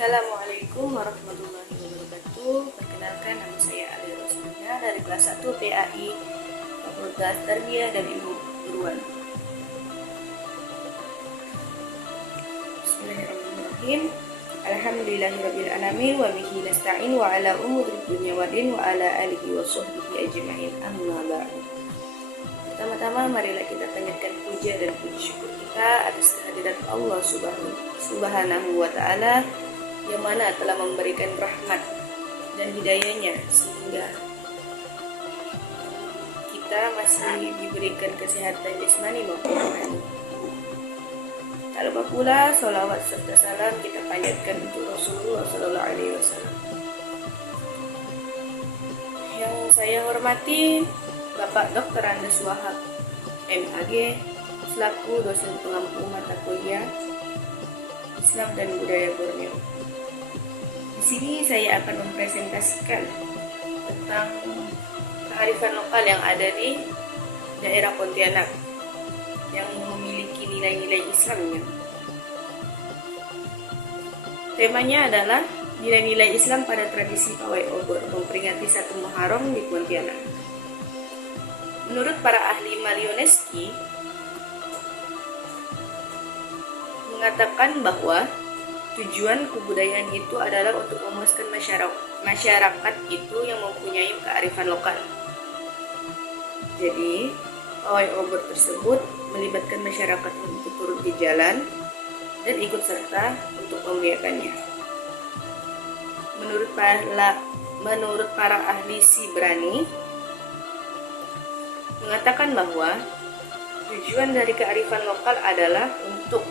Assalamualaikum warahmatullahi wabarakatuh. Perkenalkan, nama saya Ali Rosmina dari kelas 1 PAI Fakultas Tarbiyah dan Ilmu Keguruan. Bismillahirrahmanirrahim. Alhamdulillahirabbil alamin wa bihi nasta'in wa ala umuri dunya waddin wa ala alihi wa sahbihi ajma'in. Amma ba'du. Pertama-tama marilah kita panjatkan puja dan puji syukur kita atas kehadiran Allah Subhanahu wa taala yang mana telah memberikan rahmat dan hidayahnya sehingga kita masih diberikan kesehatan jasmani maupun rohani. Tak lupa pula sholawat serta salam kita panjatkan untuk Rasulullah Sallallahu Alaihi Wasallam. Yang saya hormati Bapak Dr. Andes Wahab MAG selaku dosen pengampu mata kuliah Islam dan Budaya Borneo. Di sini saya akan mempresentasikan tentang kearifan lokal yang ada di daerah Pontianak yang memiliki nilai-nilai Islamnya. Temanya adalah nilai-nilai Islam pada tradisi pawai obor memperingati 1 Muharram di Pontianak. Menurut para ahli Malioneski mengatakan bahwa tujuan kebudayaan itu adalah untuk memuaskan masyarakat itu yang mempunyai kearifan lokal. Jadi, pawai obor tersebut melibatkan masyarakat untuk turun di jalan dan ikut serta untuk memuliakannya. Menurut para ahli Sibrani mengatakan bahwa tujuan dari kearifan lokal adalah untuk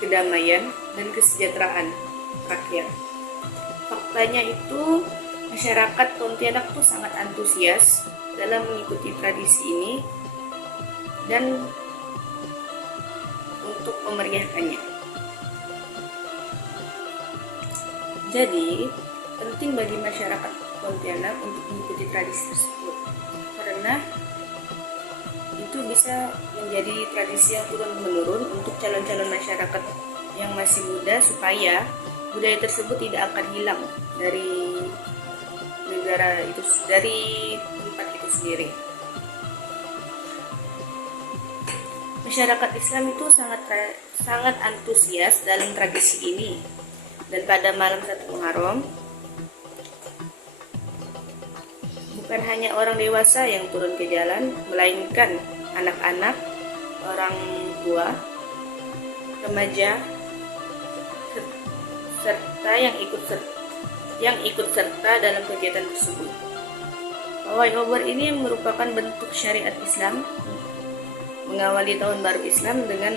kedamaian dan kesejahteraan rakyat. Faktanya itu masyarakat Pontianak tuh sangat antusias dalam mengikuti tradisi ini dan untuk memeriahkannya. Jadi, penting bagi masyarakat Pontianak untuk mengikuti tradisi tersebut karena itu bisa menjadi tradisi yang turun-menurun untuk calon-calon masyarakat yang masih muda supaya budaya tersebut tidak akan hilang dari negara itu, dari tempat itu sendiri. Masyarakat Islam itu sangat antusias dalam tradisi ini, dan pada malam 1 Muharram bukan hanya orang dewasa yang turun ke jalan, melainkan anak-anak, orang tua, remaja, serta yang ikut serta dalam kegiatan tersebut. Pawai obor ini merupakan bentuk syariat Islam mengawali tahun baru Islam dengan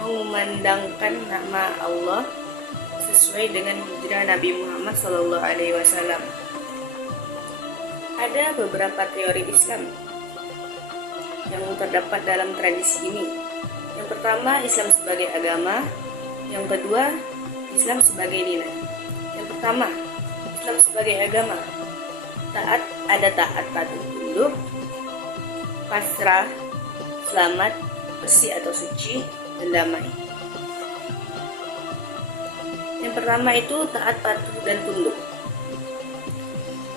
mengumandangkan nama Allah sesuai dengan hijrah Nabi Muhammad SAW. Ada beberapa teori Islam yang terdapat dalam tradisi ini. Yang pertama, Islam sebagai agama. Yang kedua, Islam sebagai nilai. Yang pertama, Islam sebagai agama. Taat patuh tunduk, pasrah, selamat, bersih atau suci, dan damai. Yang pertama itu taat patuh dan tunduk.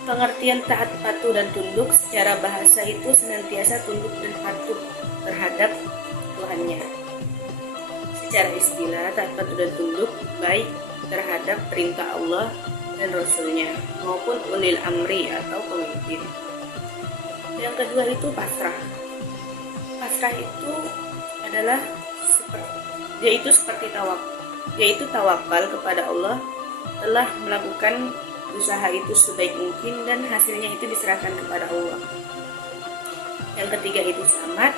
Pengertian taat patuh dan tunduk secara bahasa itu senantiasa tunduk dan patuh terhadap Tuhannya. Secara istilah, taat patuh dan tunduk baik terhadap perintah Allah dan Rasulnya maupun ulil amri atau pemimpin. Yang kedua itu pasrah. Pasrah itu adalah yaitu tawakal kepada Allah, telah melakukan usaha itu sebaik mungkin dan hasilnya itu diserahkan kepada Allah. Yang ketiga itu selamat.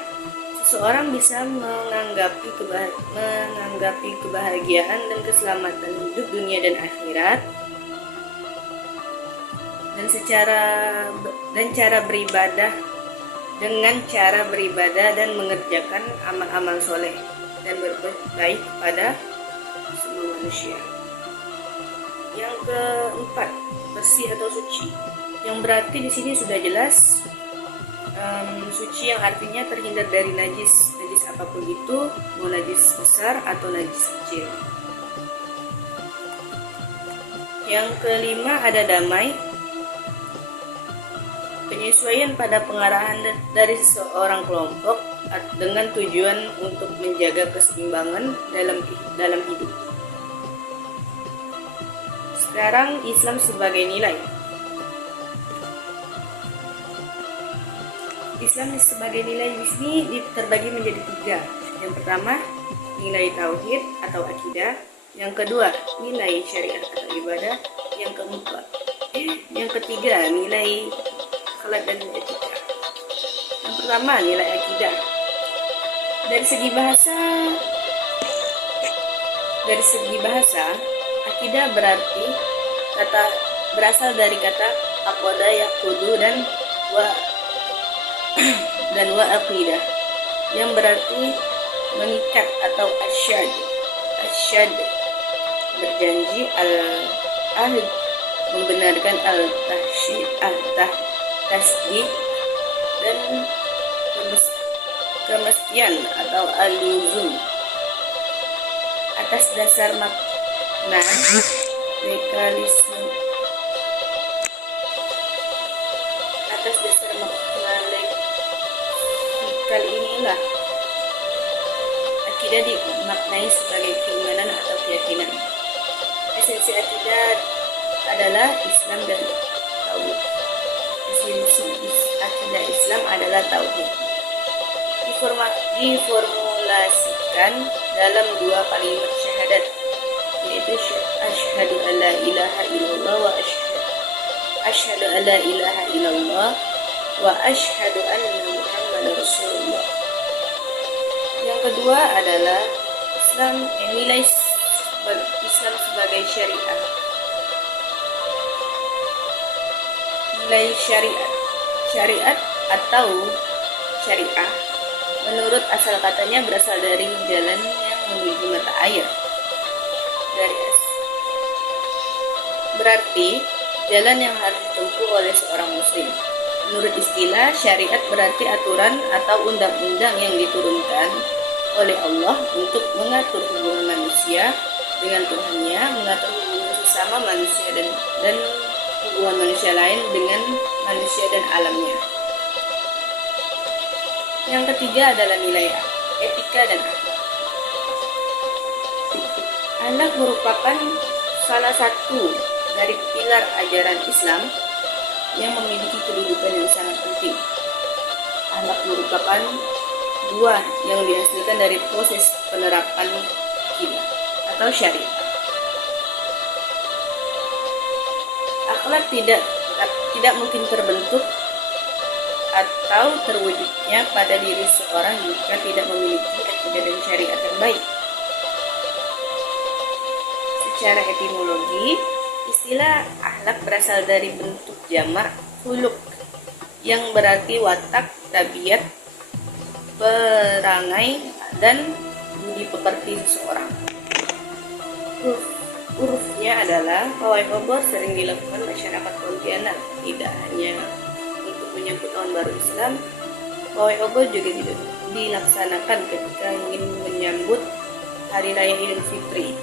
Seseorang bisa menanggapi kebahagiaan dan keselamatan hidup dunia dan akhirat dengan cara beribadah dan mengerjakan amal-amal soleh dan berbuat baik kepada semua manusia. Yang keempat, bersih atau suci. Yang berarti di sini sudah jelas suci yang artinya terhindar dari najis apapun itu, mau najis besar atau najis kecil. Yang kelima ada damai, penyesuaian pada pengarahan dari seorang kelompok dengan tujuan untuk menjaga keseimbangan dalam hidup. Sekarang Islam sebagai nilai. Islam sebagai nilai di sini terbagi menjadi 3. Yang pertama, nilai tauhid atau akidah. Yang kedua, nilai syariat atau ibadah. Yang ketiga, nilai akhlak dan etika. Yang pertama, nilai akidah. Dari segi bahasa, akidah berasal dari kata aqada yaqudu dan wa aqidah, yang berarti mengikat atau asyad berjanji, al-ahd membenarkan, al-tasdiq dan kemestian atau al-luzum. Atas dasar makna lekalisme, lekal inilah akidah dimaknai sebagai keimanan atau keyakinan. Esensi akidah adalah Islam dan tauhid. Esensi akidah Islam adalah tauhid. Diformulasikan dalam 2 kalimat syahadat, yaitu asyhadu alla ilaha illallah wa asyhadu alla ilaha illallah wa asyhadu anna Muhammadar Rasulullah. Yang kedua adalah nilai Islam sebagai syariat. Nilai syariat atau syariah menurut asal katanya berasal dari jalan yang menuju mata air. Berarti jalan yang harus ditempuh oleh seorang muslim. Menurut istilah, syariat berarti aturan atau undang-undang yang diturunkan oleh Allah untuk mengatur hubungan manusia dengan Tuhannya, mengatur hubungan sesama manusia dan hubungan manusia lain dengan manusia dan alamnya. Yang ketiga adalah nilai etika dan akhlak. Akhlak merupakan salah satu dari pilar ajaran Islam yang memiliki kedudukan yang sangat penting. Akhlak merupakan buah yang dihasilkan dari proses penerapan akidah atau syariat. Akhlak tidak mungkin terbentuk atau terwujudnya pada diri seorang jika tidak memiliki akidah dan syariat yang baik. Secara etimologi, istilah akhlak berasal dari bentuk jamak khuluq yang berarti watak, tabiat, perangai, dan budi pekerti seseorang. Urufnya adalah pawai obor sering dilakukan masyarakat Pontianak, tidak hanya untuk menyambut tahun baru Islam. Pawai obor juga dilaksanakan ketika ingin menyambut Hari Raya Idul Fitri.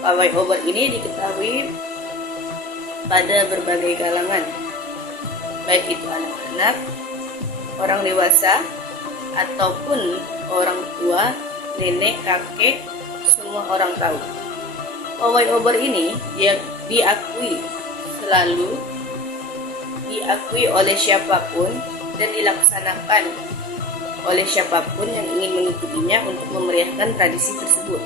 Pawai obor ini diketahui pada berbagai kalangan, baik itu anak-anak, orang dewasa, ataupun orang tua, nenek, kakek, semua orang tahu. Pawai obor ini selalu diakui oleh siapapun dan dilaksanakan oleh siapapun yang ingin mengikutinya untuk memeriahkan tradisi tersebut.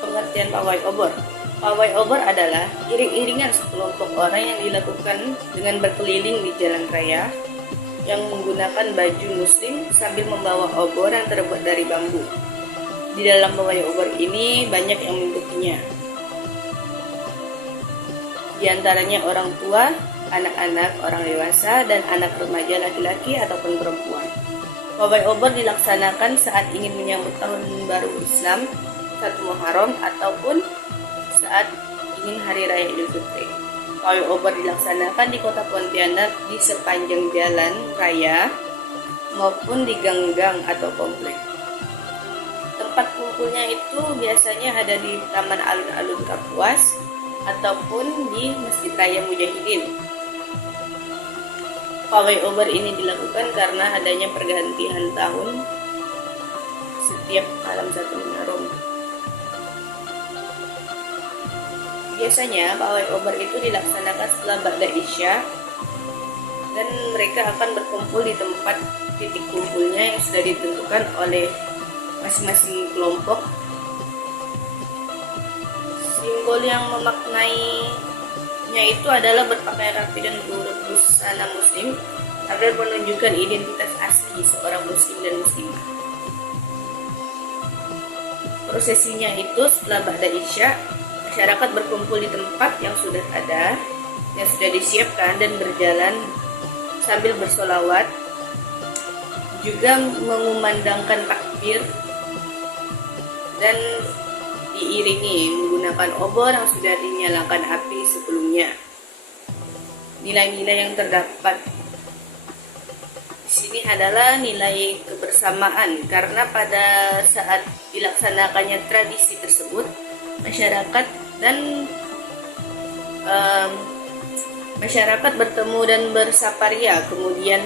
Pengertian pawai obor. Pawai obor adalah iring-iringan sekelompok orang yang dilakukan dengan berkeliling di jalan raya yang menggunakan baju muslim sambil membawa obor yang terbuat dari bambu. Di dalam pawai obor ini banyak yang mengikutinya. Di antaranya orang tua, anak-anak, orang dewasa, dan anak remaja laki-laki ataupun perempuan. Pawai obor dilaksanakan saat ingin menyambut tahun baru Islam, 1 Muharram, ataupun saat ingin Hari Raya Idul Fitri. Pawai obor dilaksanakan di kota Pontianak di sepanjang jalan raya maupun di gang-gang atau komplek. Tempat kumpulnya itu biasanya ada di Taman Alun-Alun Kapuas ataupun di Masjid Raya Mujahidin. Pawai obor ini dilakukan karena adanya pergantian tahun setiap malam 1 Muharram. Biasanya pawai obor itu dilaksanakan setelah Ba'da Isya, dan mereka akan berkumpul di tempat titik kumpulnya yang sudah ditentukan oleh masing-masing kelompok. Simbol yang memaknainya itu adalah berpakaian rapi dan berbusana muslim agar menunjukkan identitas asli seorang muslim dan muslimah. Prosesinya itu setelah Ba'da Isya, masyarakat berkumpul di tempat yang sudah ada, yang sudah disiapkan, dan berjalan sambil bersolawat, juga mengumandangkan takbir, dan diiringi menggunakan obor yang sudah dinyalakan api sebelumnya. Nilai-nilai yang terdapat di sini adalah nilai kebersamaan, karena pada saat dilaksanakannya tradisi tersebut, masyarakat dan masyarakat bertemu dan bersaparia, kemudian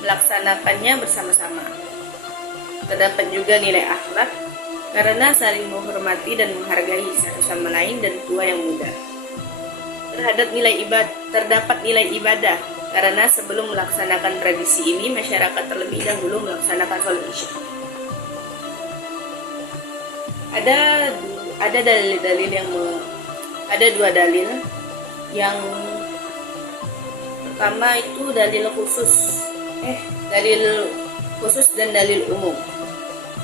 melaksanakannya bersama-sama. Terdapat juga nilai akhlak karena saling menghormati dan menghargai satu sama lain dan tua yang muda. Terdapat nilai ibadah karena sebelum melaksanakan tradisi ini, masyarakat terlebih dahulu melaksanakan sholat Isya. Ada dua dalil. Yang pertama itu dalil khusus dan dalil umum.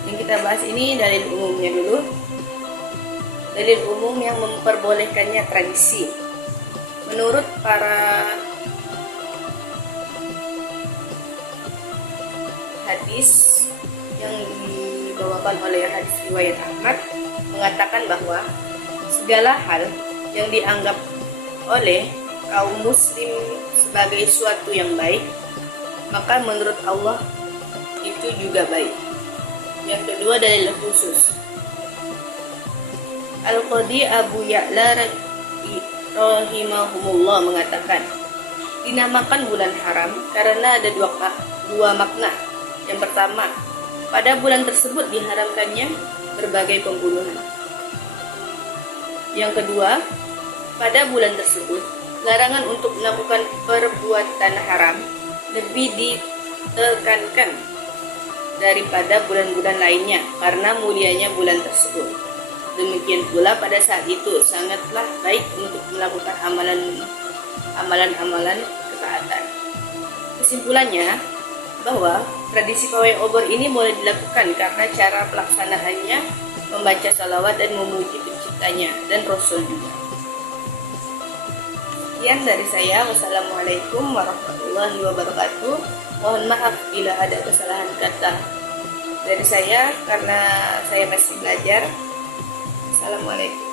Yang kita bahas ini dalil umumnya dulu. Dalil umum yang memperbolehkannya tradisi. Menurut para hadis yang dibawakan oleh hadis riwayat Ahmad, mengatakan bahwa segala hal yang dianggap oleh kaum muslim sebagai suatu yang baik, maka menurut Allah itu juga baik. Yang kedua, dalil khusus. Al-Qadi Abu Ya'la rahimahumullah mengatakan, dinamakan bulan haram karena ada dua makna. Yang pertama, pada bulan tersebut diharamkannya berbagai pembunuhan. Yang kedua, pada bulan tersebut larangan untuk melakukan perbuatan haram lebih ditekankan daripada bulan-bulan lainnya karena mulianya bulan tersebut. Demikian pula pada saat itu sangatlah baik untuk melakukan amalan-amalan ketaatan. Kesimpulannya bahwa tradisi pawai obor ini boleh dilakukan karena cara pelaksanaannya membaca salawat dan memuji penciptanya dan Rasul juga. Sekian dari saya. Wassalamualaikum warahmatullahi wabarakatuh. Mohon maaf bila ada kesalahan kata dari saya karena saya masih belajar. Assalamualaikum.